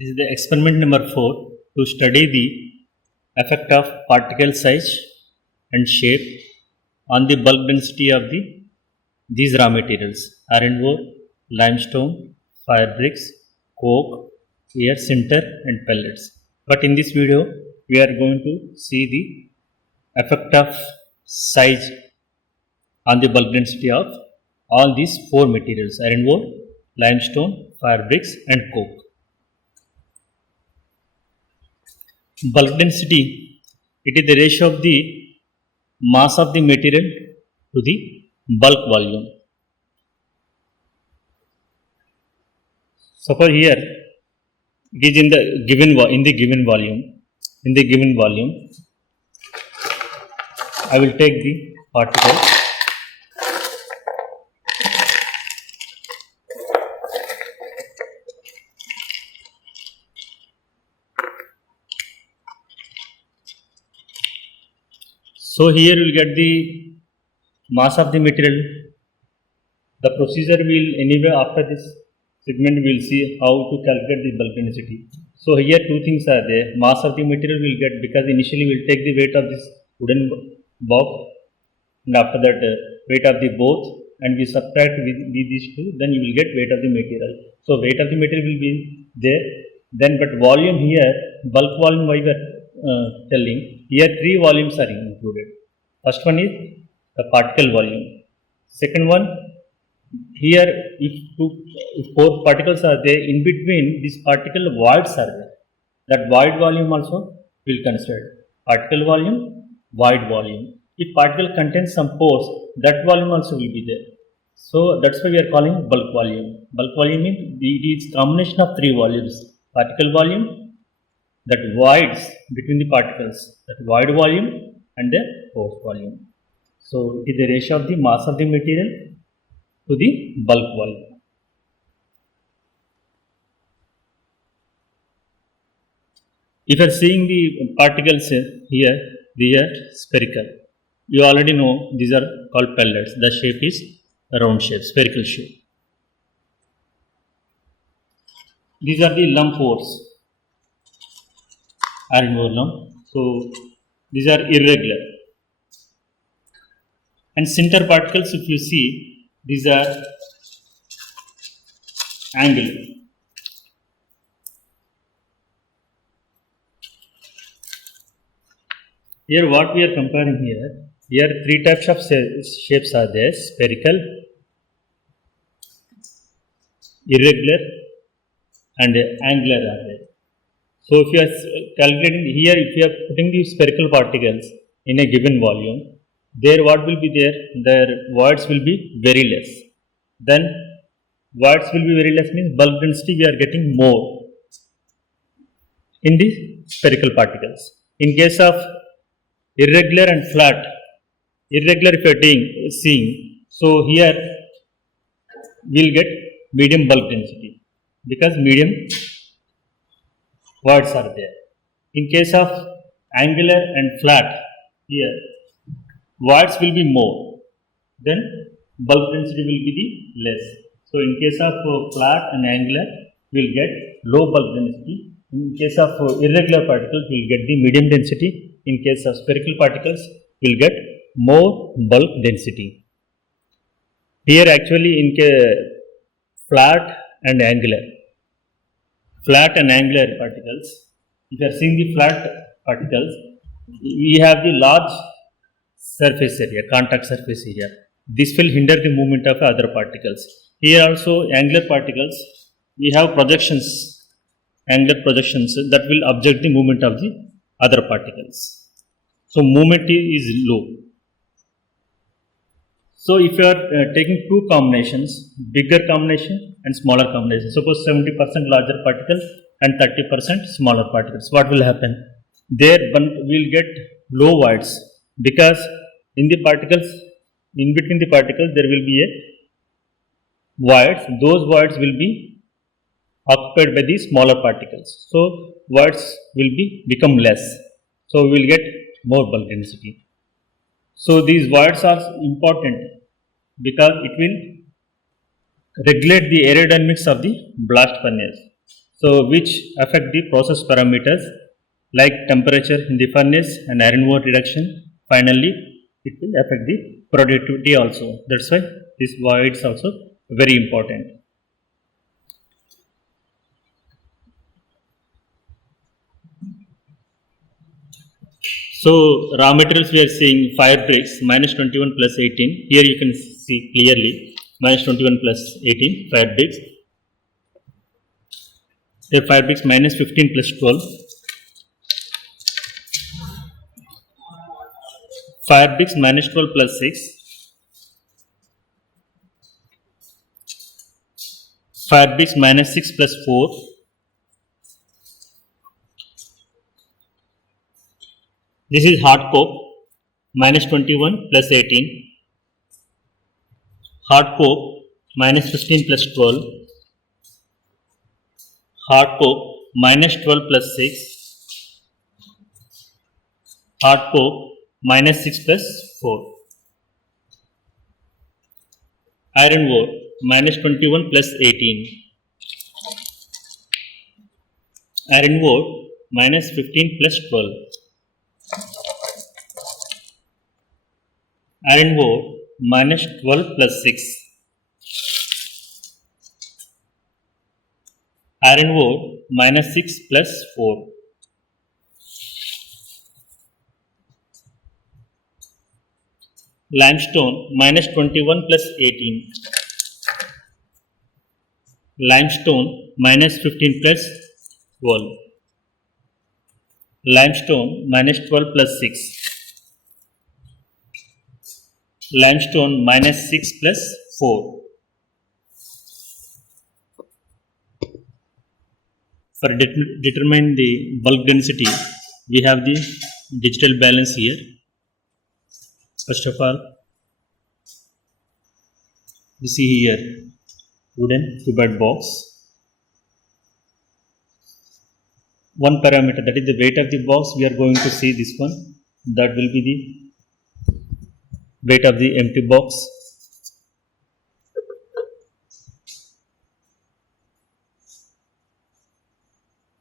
This is the experiment number 4 to study the effect of particle size and shape on the bulk density of these raw materials: iron ore, limestone, fire bricks, coke, air sinter and pellets. But in this video we are going to see the effect of size on the bulk density of all these four materials: iron ore, limestone, fire bricks and coke. Bulk density, it is the ratio of the mass of the material to the bulk volume. Suppose here it is in the given volume. I will take the particle. So here you will get the mass of the material. The procedure will anyway after this segment we will see how to calculate the bulk density. So here two things are there. Mass of the material will get, because initially we will take the weight of this wooden box, and after that weight of the both, and we subtract with these two, then you will get weight of the material. So weight of the material will be there. Then but volume here, bulk volume why we are telling, here three volumes are included. First one is the particle volume. Second one, here if four particles are there, in between these particle voids are there. That void volume also we will consider. Particle volume, void volume. If particle contains some pores, that volume also will be there. So that's why we are calling bulk volume. Bulk volume means it is combination of three volumes: particle volume, that voids between the particles, that void volume and the pore volume. So it is the ratio of the mass of the material to the bulk volume. If you are seeing the particles here, they are spherical. You already know these are called pellets. The shape is a round shape, spherical shape. These are the lump pores, iron ore lump. So these are irregular. And sinter particles, if you see, these are angular. Here what we are comparing here three types of shapes are there: spherical, irregular and angular are there. So if you are calculating here, if you are putting the spherical particles in a given volume, there what will be there? Their voids will be very less. Then voids will be very less means bulk density we are getting more in the spherical particles. In case of irregular and flat, irregular if you are seeing, so here we will get medium bulk density because medium voids are there. In case of angular and flat, here voids will be more, then bulk density will be the less. So in case of flat and angular, we will get low bulk density. In case of irregular particles, we will get the medium density. In case of spherical particles, we will get more bulk density. Here actually in flat and angular particles, if you are seeing the flat particles, we have the large surface area, contact surface area. This will hinder the movement of other particles. Here also angular particles, we have angular projections that will obstruct the movement of the other particles. So movement is low. So if you are taking two combinations, bigger combination and smaller combination, suppose 70% larger particles and 30% smaller particles, what will happen? There we will get low voids, because in the particles, in between the particles there will be a voids. Those voids will be occupied by the smaller particles. So voids will become less. So we will get more bulk density. So these voids are important because it will regulate the aerodynamics of the blast furnace. So which affect the process parameters like temperature in the furnace and iron ore reduction. Finally, it will affect the productivity also. That's why this void is also very important. So raw materials we are seeing fire bricks minus 21 plus 18. Here you can see clearly minus 21 plus 18 fire bricks. The fire bricks minus 15 plus 12. Fire bricks minus 12 plus 6. Fire bricks minus 6 plus 4. This is hard coke minus 21 plus 18. Hard coke minus 15 plus 12. Hard coke minus 12 plus 6. Hard coke minus 6 plus 4. Iron ore minus 21 plus 18. Iron ore minus 15 plus 12. Iron ore minus 12 plus 6. Iron ore minus 6 plus 4. Limestone minus 21 plus 18. Limestone minus 15 plus 12. Limestone minus 12 plus 6. Limestone minus 6 plus 4. For determine the bulk density, we have the digital balance here. First of all, you see here wooden cubed box. One parameter, that is the weight of the box, we are going to see this one. That will be the weight of the empty box.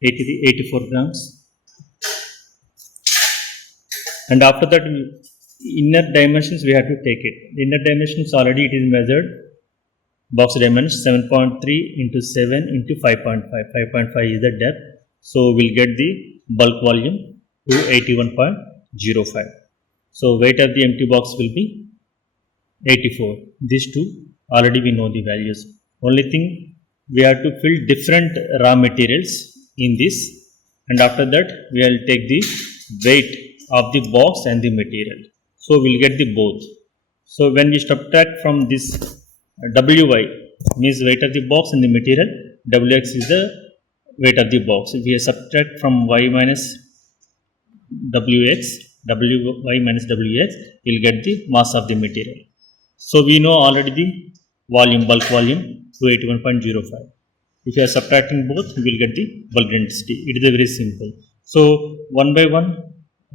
84 grams. And after that, inner dimensions we have to take it. The inner dimensions already it is measured. Box dimensions 7.3 into 7 into 5.5. 5.5 is the depth. So we'll get the bulk volume to 81.05. So weight of the empty box will be 84. These two already we know the values. Only thing, we have to fill different raw materials in this, and after that we will take the weight of the box and the material. So we'll get the both. So when we subtract from this Wy means weight of the box and the material, Wx is the weight of the box. If we subtract from y minus Wx, Wy minus Wx, we'll get the mass of the material. So we know already the volume, bulk volume to 81.05. If you are subtracting both, we will get the bulk density. It is a very simple. So one by one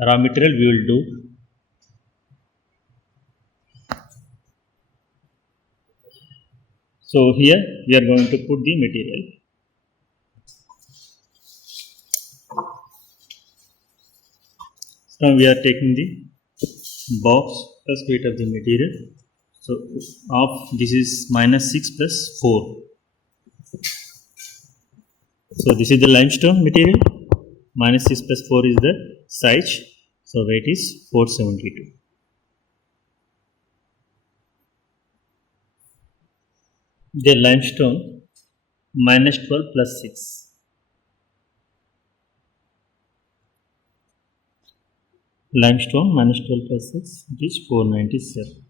raw material we will do. So here we are going to put the material. So we are taking the box plus weight of the material. So this is minus 6 plus 4. So this is the limestone material. Minus 6 plus 4 is the size. So weight is 472. The limestone minus 12 plus 6. Limestone minus 12 plus 6, it is 497.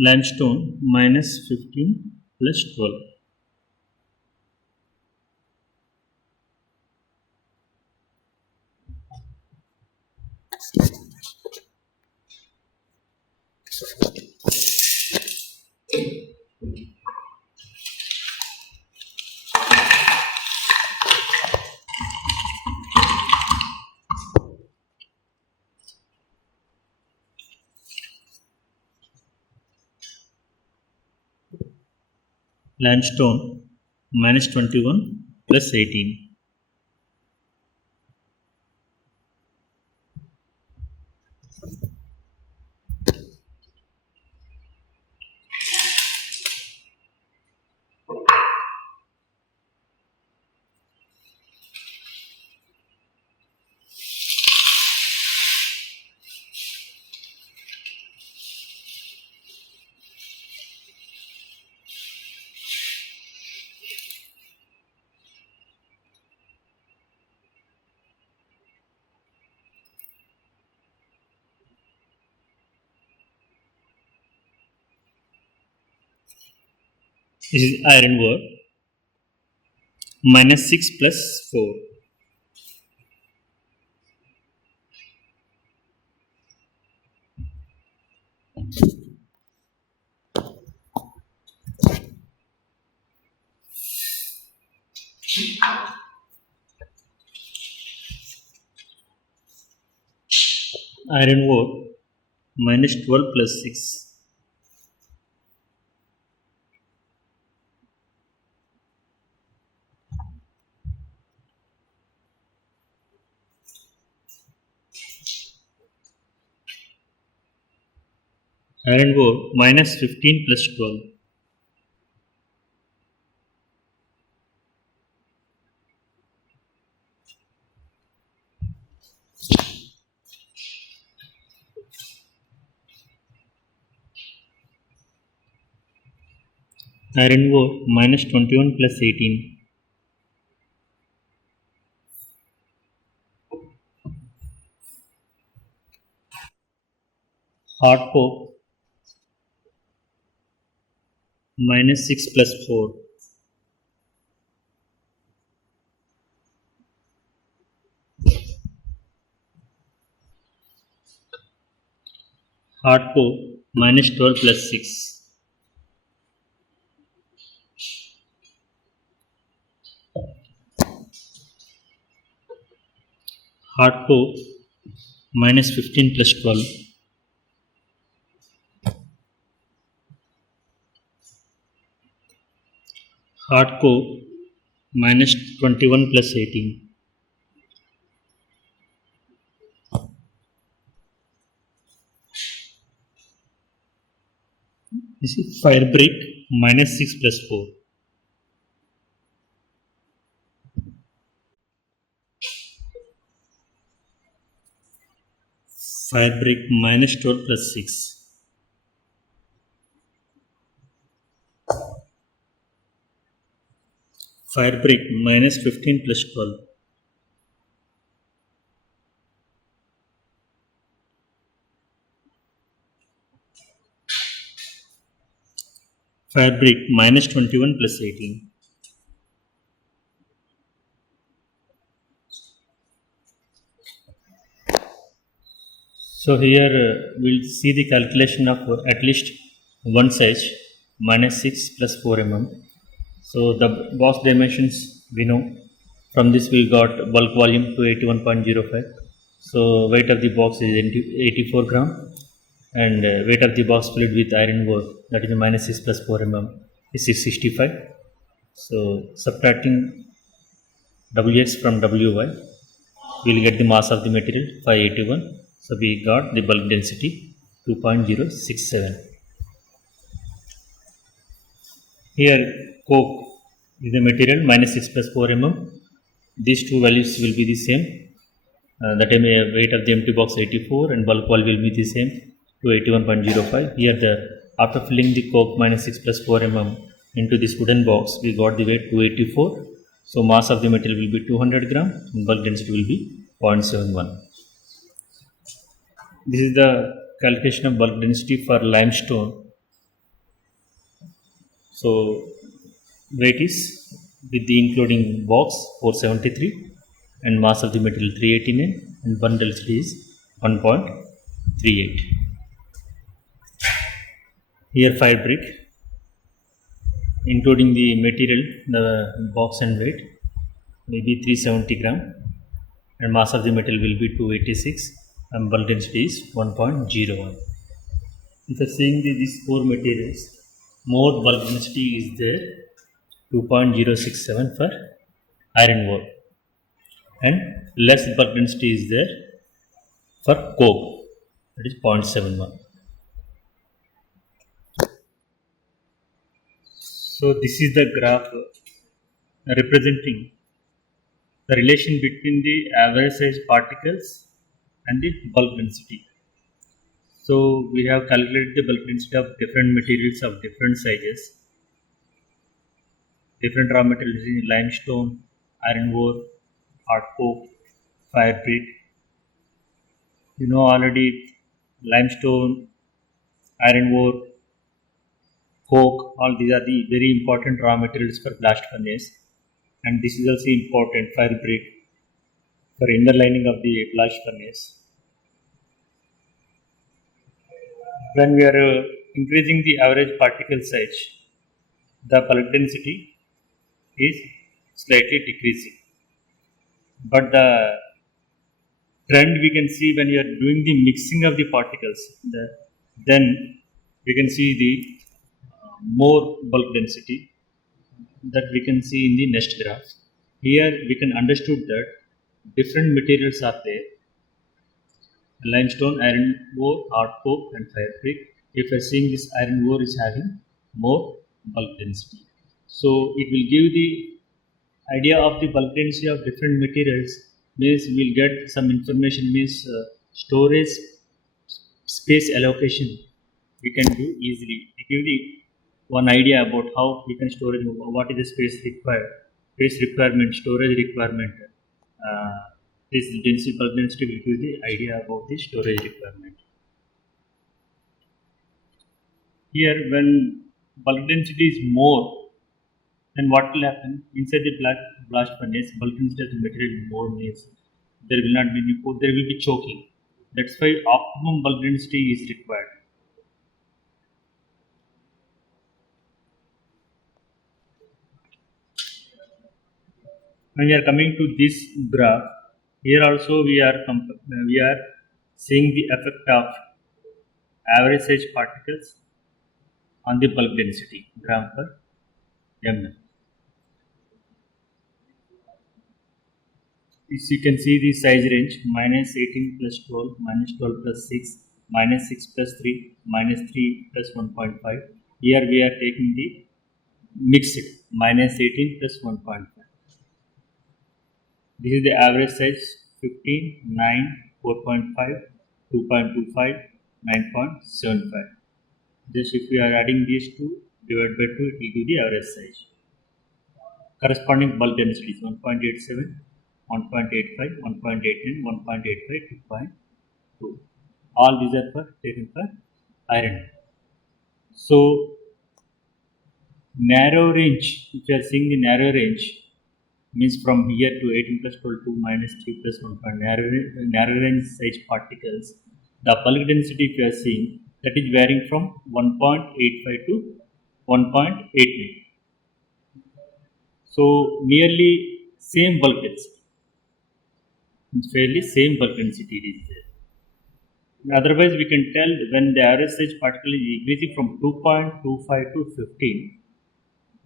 Limestone minus 15 plus 12. limestone minus 21 plus 18. This is iron ore minus 6 plus 4. Iron ore minus 12 plus 6. Iron ore minus 15 plus 12. Iron ore minus 21 plus 18. Hard coke minus 6 plus 4. Hard coke minus 12 plus 6. Hard coke minus 15 plus 12. Hard coke minus 21 plus 18. This is fire brick minus 6 plus 4. Fire brick minus 12 plus 6. Fire brick minus 15 plus 12. Fire brick minus 21 plus 18. So here we'll see the calculation of at least one size minus 6 plus 4 mm. So the box dimensions we know. From this we got bulk volume to 81.05. So weight of the box is 84 gram and weight of the box filled with iron ore, that is minus 6 plus 4 mm, is 665. So subtracting Wx from Wy, we will get the mass of the material 581. So we got the bulk density 2.067. Here coke is the material minus 6 plus 4 mm. These two values will be the same. That is weight of the empty box 84 and bulk volume will be the same to 81.05. Here after filling the coke minus 6 plus 4 mm into this wooden box, we got the weight 284. So mass of the material will be 200 gram and bulk density will be 0.71. This is the calculation of bulk density for limestone. So weight is with the including box 473 and mass of the material 389 and bulk density is 1.38. Here fire brick including the material, the box and weight maybe 370 gram and mass of the material will be 286 and bulk density is 1.01. If you are seeing these four materials, more bulk density is there 2.067 for iron ore, and less bulk density is there for coke, that is 0.71. So this is the graph representing the relation between the average size particles and the bulk density. So we have calculated the bulk density of different materials of different sizes, different raw materials in limestone, iron ore, hard coke, fire brick. You know already limestone, iron ore, coke, all these are the very important raw materials for blast furnace, and this is also important fire brick for inner lining of the blast furnace. When we are increasing the average particle size, the bulk density is slightly decreasing. But the trend we can see when you are doing the mixing of the particles, then we can see the more bulk density that we can see in the next graph. Here we can understood that different materials are there: limestone, iron ore, hard coke, and fire brick. If I seeing this iron ore is having more bulk density, so it will give the idea of the bulk density of different materials. Means we'll get some information, means storage space allocation we can do easily. We give the one idea about how we can storage, what is the space required, space requirement, storage requirement. Uh, this density bulk density will give the idea about the storage requirement. Here, when bulk density is more, then what will happen inside the blast furnace? Bulk density of the material more means there will not be any, there will be choking. That's why optimum bulk density is required. When we are coming to this graph, here also we are seeing the effect of average size particles on the bulk density gram per mm. As you can see the size range minus 18 plus 12, minus 12 plus 6, minus 6 plus 3, minus 3 plus 1.5. Here we are taking the mixed minus 18 plus 1.5. This is the average size 15, 9, 4.5, 2.25, 9.75. Just if we are adding these two divided by 2, it will give the average size. Corresponding bulk density is 1.87, 1.85, 1.89, 1.85, 2.2. All these are for taken for iron. So narrow range, if you are seeing the narrow range, means from here to 18 plus 12 to minus 3 plus 1. Narrow range size particles, the bulk density if you are seeing, that is varying from 1.85 to 1.89. So nearly same bulk density. It's fairly same bulk density is there. Otherwise, we can tell when the average size particle is increasing from 2.25 to 15,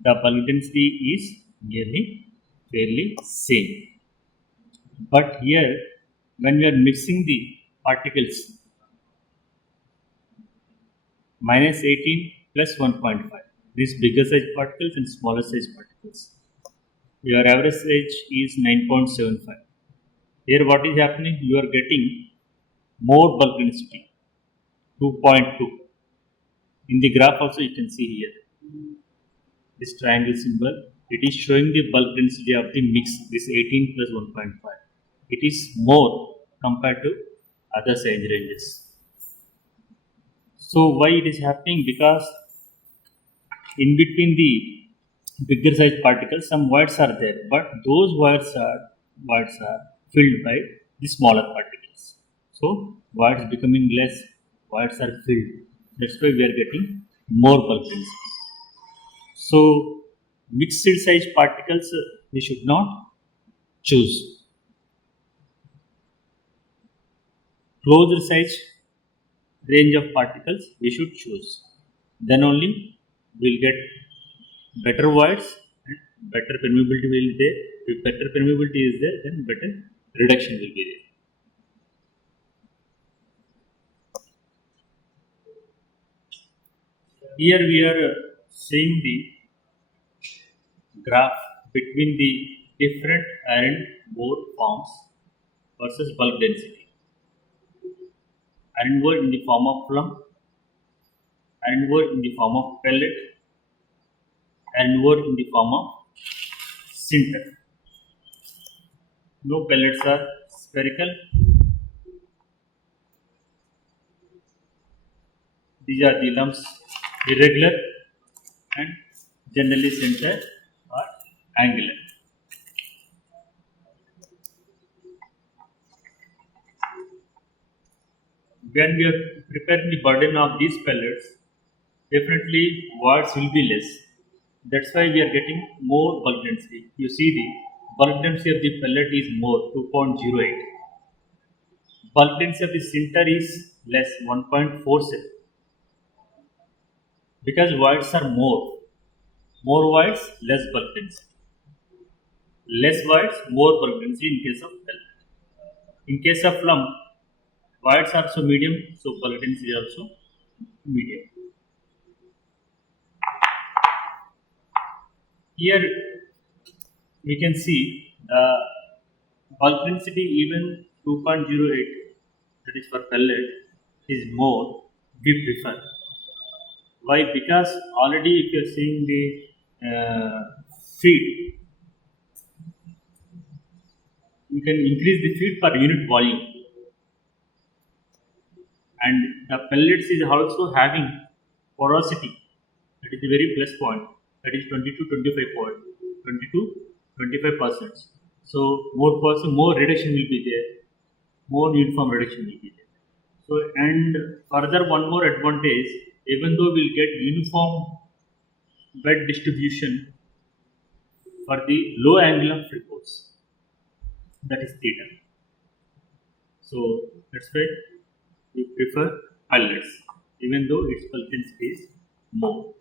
the bulk density is nearly fairly same. But here, when we are mixing the particles, minus 18 plus 1.5, these bigger size particles and smaller size particles, your average size is 9.75. Here, what is happening? You are getting more bulk density, 2.2. In the graph also you can see here, this triangle symbol, it is showing the bulk density of the mix, this 18 plus 1.5. It is more compared to other size ranges. So why it is happening? Because in between the bigger size particles, some voids are there, but those voids are filled by the smaller particles. So voids becoming less, voids are filled. That's why we are getting more bulk density. So mixed size particles we should not choose. Closed size range of particles we should choose. Then only we'll get better voids and better permeability will be there. If better permeability is there, then better reduction will be there. Here we are seeing the graph between the different iron ore forms versus bulk density. Iron ore in the form of lump, iron ore in the form of pellet, iron ore in the form of sinter. No pellets are spherical. These are the lumps irregular and generally sinter are angular. When we are preparing the burden of these pellets, definitely watts will be less. That's why we are getting more bulk density. You see the bulk density of the pellet is more 2.08. Bulk density of the sinter is less 1.47 because watts are more. More watts, less bulk density. Less watts, more bulk density in case of pellet. In case of lump, watts are also medium, so bulk density is also medium. Here we can see the bulk density even 2.08, that is for pellet, is more we prefer. Why? Because already if you are seeing the feed, you can increase the feed per unit volume, and the pellets is also having porosity. That is a very plus point. That is 20 to 25 point, 20 to 25%. So more reduction will be there, more uniform reduction will be there. So and further one more advantage, even though we'll get uniform bed distribution for the low angle of reports, that is theta. So that's why we prefer pellets, even though its bulk density is more.